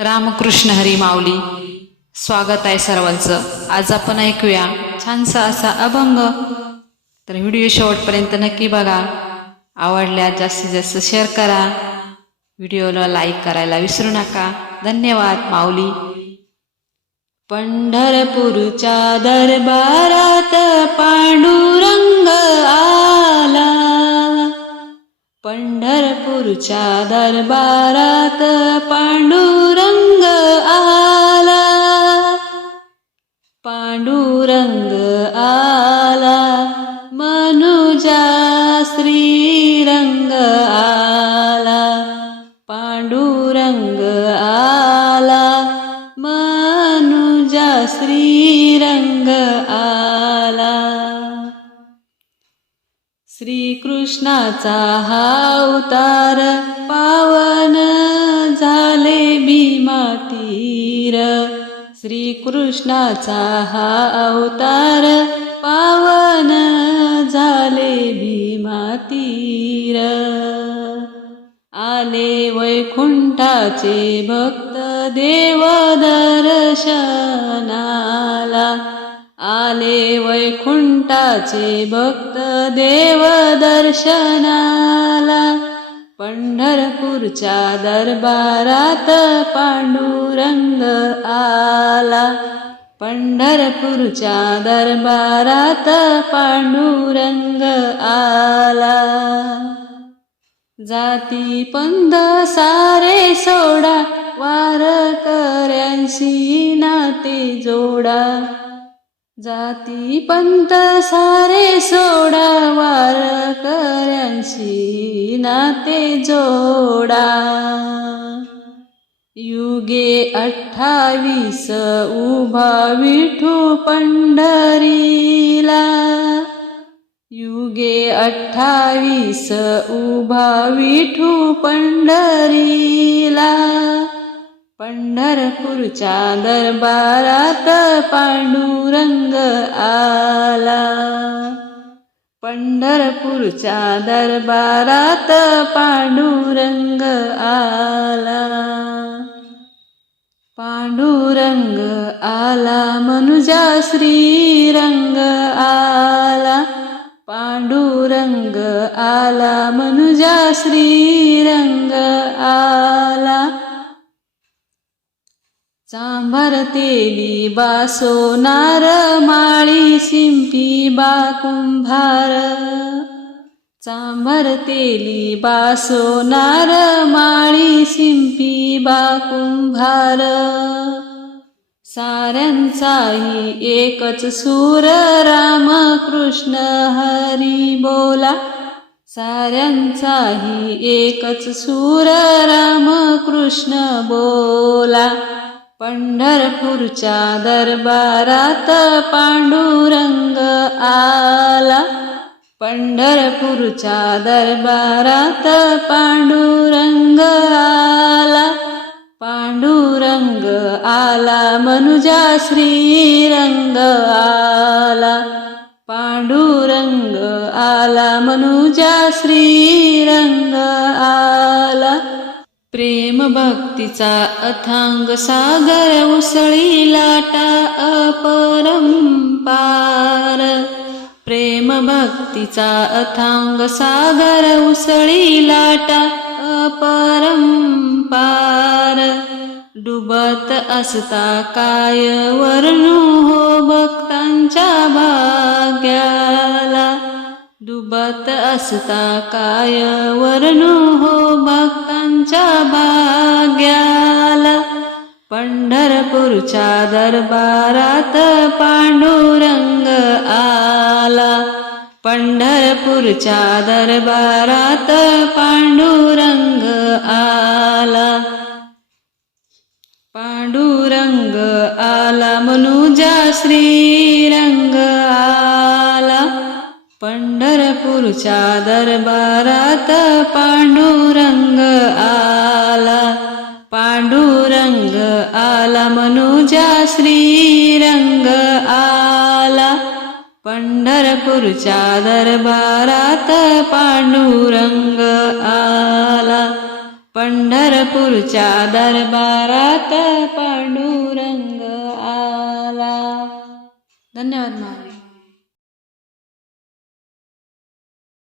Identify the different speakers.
Speaker 1: रामकृष्ण हरी माऊली. स्वागत आहे सर्वांचं. आज आपण ऐकूया छानसा असा अभंग. तर व्हिडिओ शेवटपर्यंत नक्की बघा. आवडल्या जास्तीत जास्त शेअर करा. व्हिडिओला लाईक करायला विसरू नका. धन्यवाद माऊली. पंढरपूरच्या दरबारात पांडुरंग आला. पंढरपूरच्या दरबारात पा श्रीरंग आला पांडुरंग आला मनुजा श्रीरंग आला. श्रीकृष्णाचा हा अवतार पावन झाले भीमातीर श्रीकृष्णाचा हा अवतार पावन आले भीमातीर आले वैकुंठाचे भक्त देव दर्शनाला आले वैकुंठाचे भक्त देव दर्शनाला पंढरपूरच्या दरबारात पांडुरंग आला. पंढरपूरच्या दरबारात पांडुरंग आला. जाती पंध सारे सोडा वार कर्यांशी नाते जोडा. जाती पंत सारे सोडा वार कर्यांशी नाते जोडा. युगे अठ्ठावीस उभा विठू पंढरीला. युगे अठ्ठावीस उभा विठू पंढरीला. पंढरपूरच्या दरबारात पांडुरंग आला. पंढरपूरच्या दरबारात पांडुरंग आला. पांडुरंग आला मनुजा श्रीरंग आला. पांडुरंग आला मनुजा श्रीरंग आला. चांभारतेली बासो नार माळी शिंपी बा कुंभार. चांभारतेली बासो नार माळी शिंपी बाकुंभार. साऱ्यांचाही एकच सूर राम कृष्ण हरी बोला. साऱ्यांचाही एकच सूर राम कृष्ण बोला. पंढरपूरच्या दरबारात पांडुरंग आला. पंढरपूरच्या दरबारात पांडुरंग आला पांडुरंग आला मनुजा श्रीरंग आला पांडुरंग आला मनुजा श्रीरंग आला प्रेम भक्तीचा अथांग सागर उसळी लाटा अपरंपार. प्रेम भक्तीचा अथांग सागर उसळी लाटा अपरंपार डुबत असता काय वर्णू हो भक्तांच्या भाग्याला? डुबत असता काय वर्णू हो भक्तांच्या भाग्याला? पंढरपूरच्या दरबारात पांडुरंग आ पंढरपूरच्या दरबारात पांडुरंग आला. पांडुरंग आला मनुजा श्रीरंग आला. पंढरपूरच्या दरबारात पांडुरंग आला. पांडुरंग आला मनुजा श्रीरंग आला. ठाकूरच्या दरबारात पांडुरंग आला. पंढरपूरच्या दरबारात पांडुरंग आला. धन्यवाद महाराज.